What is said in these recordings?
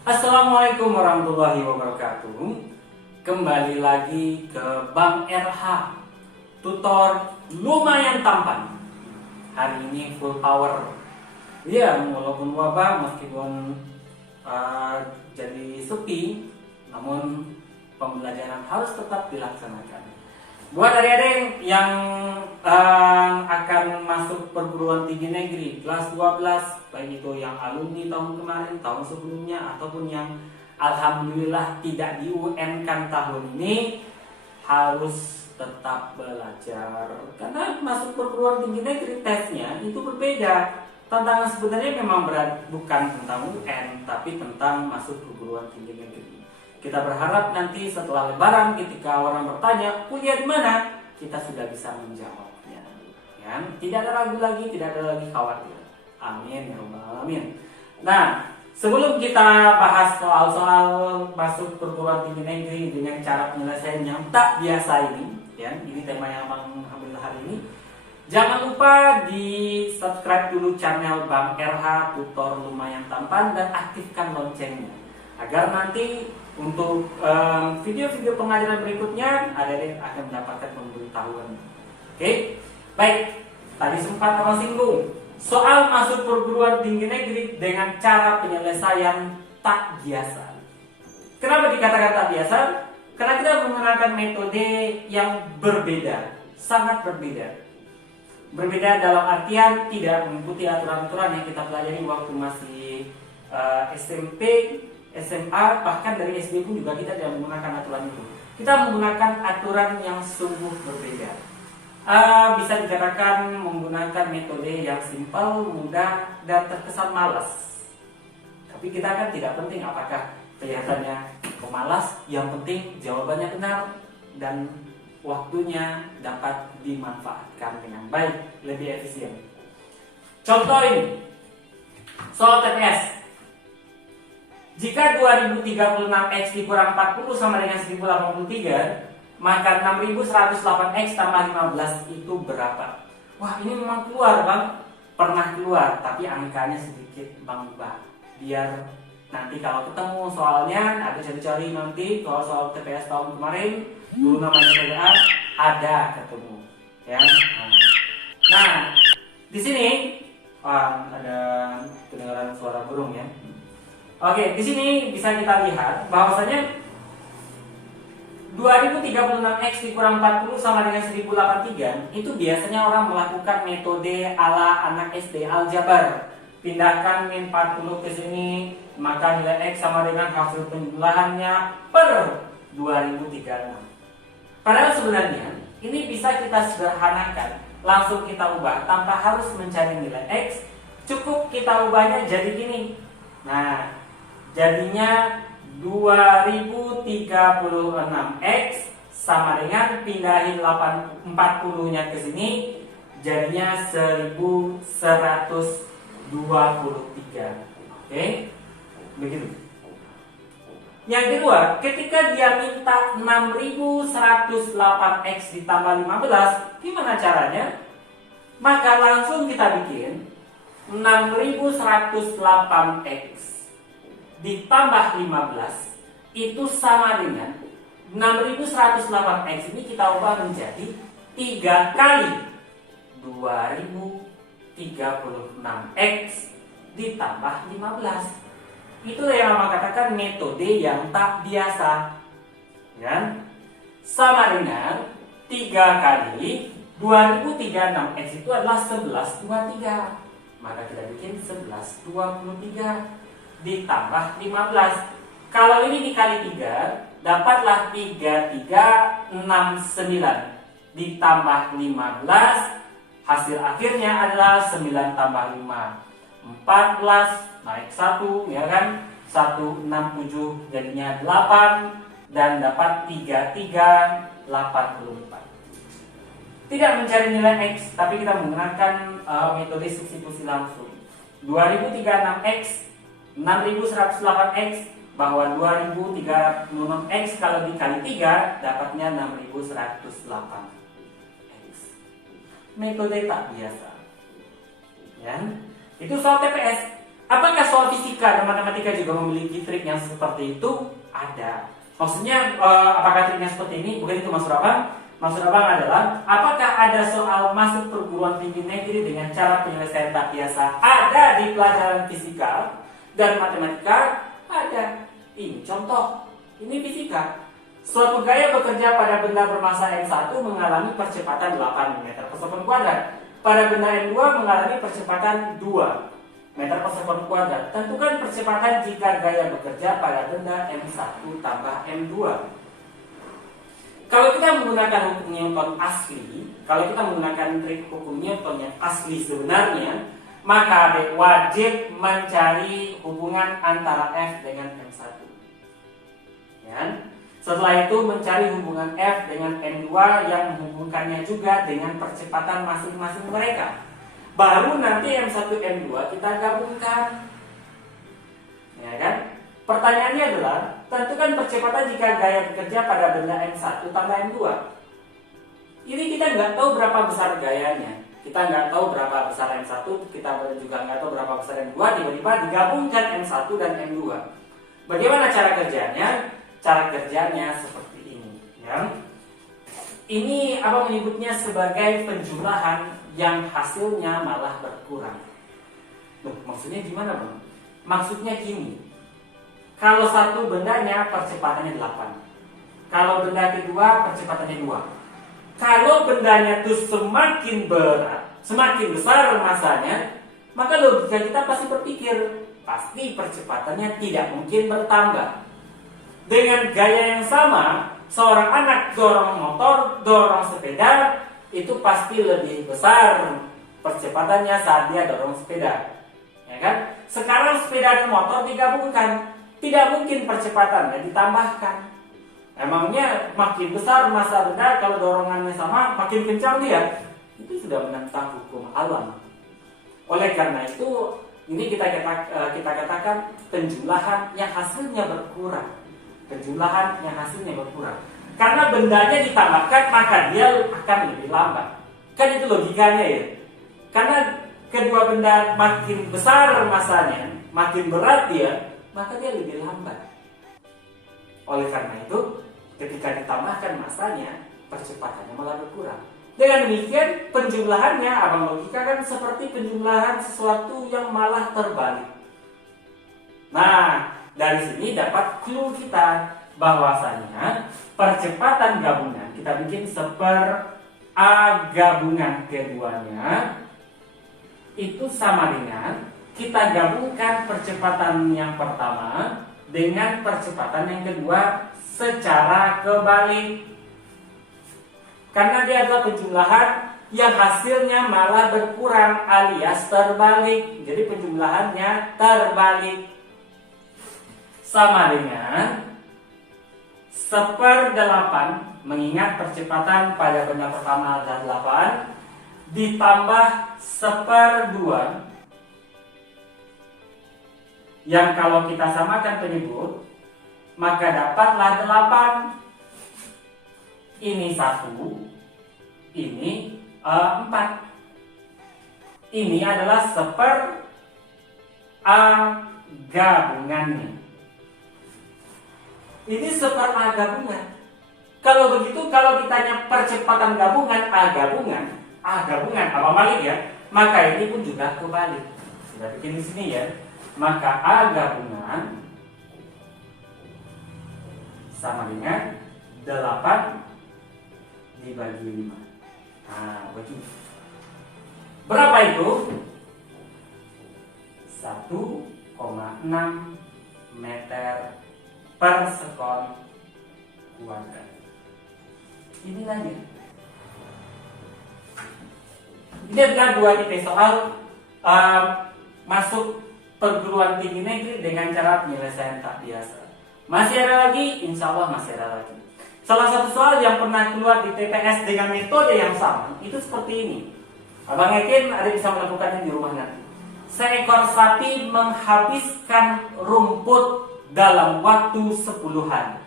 Assalamualaikum warahmatullahi wabarakatuh. Kembali lagi ke Bang RH, tutor lumayan tampan. Hari ini full power. Ya, walaupun wabah, meskipun jadi sepi, namun pembelajaran harus tetap dilaksanakan. Buat adik-adik yang akan masuk perguruan tinggi negeri kelas 12, baik itu yang alumni tahun kemarin, tahun sebelumnya, ataupun yang alhamdulillah tidak di UN kan tahun ini, harus tetap belajar. Karena masuk perguruan tinggi negeri tesnya itu berbeda. Tantangan sebenarnya memang berat, bukan tentang UN, tapi tentang masuk perguruan tinggi negeri. Kita berharap nanti setelah lebaran ketika orang bertanya kuliah di mana, kita sudah bisa menjawabnya. Ya, tidak ada ragu lagi, tidak ada lagi khawatir. Amin ya rabbal alamin. Nah, sebelum kita bahas soal-soal masuk perguruan tinggi negeri dengan cara penyelesaian yang tak biasa ini, ya, ini tema yang Bang ambil hari ini. Jangan lupa di subscribe dulu channel Bang RH Tutor Lumayan Tampan dan aktifkan loncengnya agar nanti untuk video-video pengajaran berikutnya adik-adik akan mendapatkan pemberitahuan. Oke, baik. Tadi sempat abang singgung soal masuk perguruan tinggi negeri dengan cara penyelesaian tak biasa. Kenapa dikatakan tak biasa? Karena kita menggunakan metode yang berbeda, sangat berbeda. Berbeda dalam artian tidak mengikuti aturan-aturan yang kita pelajari waktu masih SMP, SMA, bahkan dari SD pun juga kita tidak menggunakan aturan itu. Kita menggunakan aturan yang sungguh berbeda. Bisa dikatakan menggunakan metode yang simpel, mudah, dan terkesan malas. Tapi kita kan tidak penting apakah kelihatannya pemalas, yang penting jawabannya benar dan waktunya dapat dimanfaatkan dengan baik, lebih efisien. Contoh ini, soal TPS. Jika 2036X dikurang 40 sama dengan 1083, maka 6108X tambah 15 itu berapa? Wah, ini memang keluar Bang. Pernah keluar, tapi angkanya sedikit Bang ubah. Biar nanti kalau ketemu soalnya, ada cari-cari nanti kalau soal TPS tahun kemarin, dulu namanya PDA, ada ketemu. Ya. Nah, di sini ada kedengaran suara burung ya. Oke, di sini bisa kita lihat bahwasanya 2036X dikurang 40 sama dengan 1083 itu biasanya orang melakukan metode ala anak SD aljabar. Pindahkan min 40 ke sini, maka nilai X sama dengan hasil penjumlahannya per 2036. Padahal sebenarnya ini bisa kita sederhanakan, langsung kita ubah tanpa harus mencari nilai X. Cukup kita ubahnya jadi gini. Nah, jadinya 2036X sama dengan pindahin 40-nya ke sini, jadinya 1123. Oke? Begitu. Yang kedua, ketika dia minta 6108X ditambah 15, gimana caranya? Maka langsung kita bikin 6108X ditambah 15 itu sama dengan 6108X ini kita ubah menjadi 3 kali 2036X ditambah 15. Itu yang Mama katakan metode yang tak biasa, ya? Sama dengan 3 kali 2036X itu adalah 1123. Maka kita bikin 1123 ditambah 15. Kalau ini dikali 3, dapatlah 3369 ditambah 15. Hasil akhirnya adalah 9 tambah 5 14, naik 1 ya kan, 167 jadinya 8 dan dapat 3384. Tidak mencari nilai X, tapi kita menggunakan metode substitusi langsung. 2036X 6108X, bahwa 2036X kalau dikali 3 dapatnya 6108X. Metode tak biasa. Ya. Itu soal TPS. Apakah soal fisika logika dan matematika juga memiliki trik yang seperti itu? Ada. Maksudnya apakah triknya seperti ini? Bukan itu maksud abang. Maksud abang adalah apakah ada soal masuk perguruan tinggi negeri dengan cara penyelesaian tak biasa? Ada di pelajaran fisika dan matematika. Ada. Ini contoh. Ini fisika. Suatu gaya bekerja pada benda bermassa M1 mengalami percepatan 8 meter per sekon kuadrat. Pada benda M2 mengalami percepatan 2 meter per sekon kuadrat. Tentukan percepatan jika gaya bekerja pada benda M1 tambah M2. Kalau kita menggunakan hukum Newton asli, kalau kita menggunakan trik hukum Newton yang asli sebenarnya, maka Adek wajib mencari hubungan antara F dengan M1. Ya. Setelah itu mencari hubungan F dengan M2 yang menghubungkannya juga dengan percepatan masing-masing mereka. Baru nanti M1 M2 kita gabungkan. Ya kan? Pertanyaannya adalah, tentukan percepatan jika gaya bekerja pada benda M1 tambah M2. Ini kita nggak tahu berapa besar gayanya. Kita nggak tahu berapa besar M1, kita juga nggak tahu berapa besar M2, tiba-tiba digabungkan M1 dan M2. Bagaimana cara kerjanya? Cara kerjanya seperti ini. Ya. Ini abang menyebutnya sebagai penjumlahan yang hasilnya malah berkurang. Loh, maksudnya gimana bang? Maksudnya gini. Kalau satu bendanya percepatannya 8. Kalau benda kedua percepatannya 2. Kalau bendanya itu semakin berat, semakin besar masanya, maka logika kita pasti berpikir, pasti percepatannya tidak mungkin bertambah. Dengan gaya yang sama, seorang anak dorong motor, dorong sepeda, itu pasti lebih besar percepatannya saat dia dorong sepeda. Ya kan? Sekarang sepeda dan motor digabungkan, tidak mungkin percepatannya ditambahkan. Emangnya makin besar massa benda kalau dorongannya sama, makin kencang dia? Itu sudah menentang hukum alam. Oleh karena itu, ini kita katakan penjumlahan yang hasilnya berkurang. Penjumlahan yang hasilnya berkurang. Karena bendanya ditambahkan, maka dia akan lebih lambat. Kan itu logikanya ya. Karena kedua benda makin besar massanya, makin berat dia, maka dia lebih lambat. Oleh karena itu, ketika ditambahkan massanya, percepatannya malah berkurang. Dengan demikian, penjumlahannya, abang logikakan seperti penjumlahan sesuatu yang malah terbalik. Nah, dari sini dapat clue kita bahwasanya percepatan gabungan kita bikin seper A gabungan keduanya itu sama dengan kita gabungkan percepatan yang pertama dengan percepatan yang kedua secara kebalik. Karena dia adalah penjumlahan yang hasilnya malah berkurang alias terbalik. Jadi penjumlahannya terbalik. Sama dengan 1/8, mengingat percepatan pada benda pertama adalah 8, ditambah 1/2, yang kalau kita samakan penyebut, maka dapatlah 8. Ini 1, ini 4. Ini adalah 1/A gabungannya. Ini 1/A gabungan. Kalau begitu, kalau ditanya percepatan gabungan A gabungan, apa balik ya? Maka ini pun juga kebalik. Sudah bikin di sini ya. Maka A gabungan sama dengan 8 dibagi 5. Nah, begini. Berapa itu? 1,6 meter per sekon kuadrat. Ini lagi. Ini adalah 2 tipe soal masuk perguruan tinggi negeri dengan cara penyelesaian tak biasa. Masih ada lagi? Insya Allah masih ada lagi. Salah satu soal yang pernah keluar di TPS dengan metode yang sama itu seperti ini. Abang yakin ada bisa melakukannya di rumah nanti. Seekor sapi menghabiskan rumput dalam waktu 10 hari.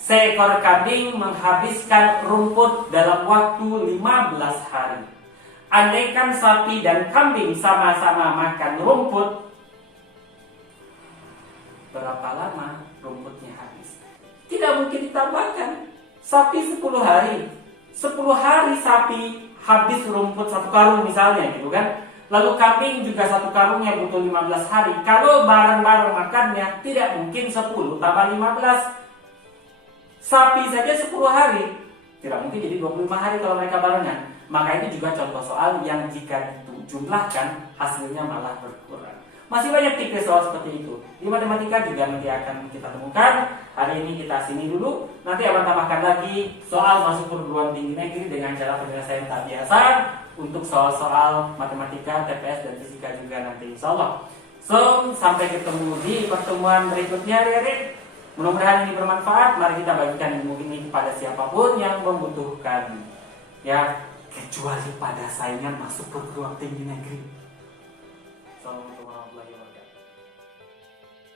Seekor kambing menghabiskan rumput dalam waktu 15 hari. Andaikan sapi dan kambing sama-sama makan rumput, berapa lama rumputnya habis. Tidak mungkin ditambahkan. Sapi 10 hari. 10 hari sapi habis rumput 1 karung misalnya gitu kan. Lalu kambing juga 1 karungnya butuh 15 hari. Kalau bareng-bareng makannya tidak mungkin 10 tambah 15. Sapi saja 10 hari. Tidak mungkin jadi 25 hari kalau mereka barengan. Maka itu juga contoh soal yang jika dijumlahkan hasilnya malah berkurang. Masih banyak tipis soal seperti itu. Di matematika juga nanti akan kita temukan. Hari ini kita sini dulu. Nanti akan tambahkan lagi soal masuk perguruan tinggi negeri dengan cara penyelesaian tak biasa. Untuk soal-soal matematika, TPS, dan fisika juga nanti insya Allah. So, sampai ketemu di pertemuan berikutnya, Rere. Mudah-mudahan ini bermanfaat. Mari kita bagikan ilmu ini kepada siapapun yang membutuhkan. Ya, kecuali pada saingan masuk perguruan tinggi negeri. So,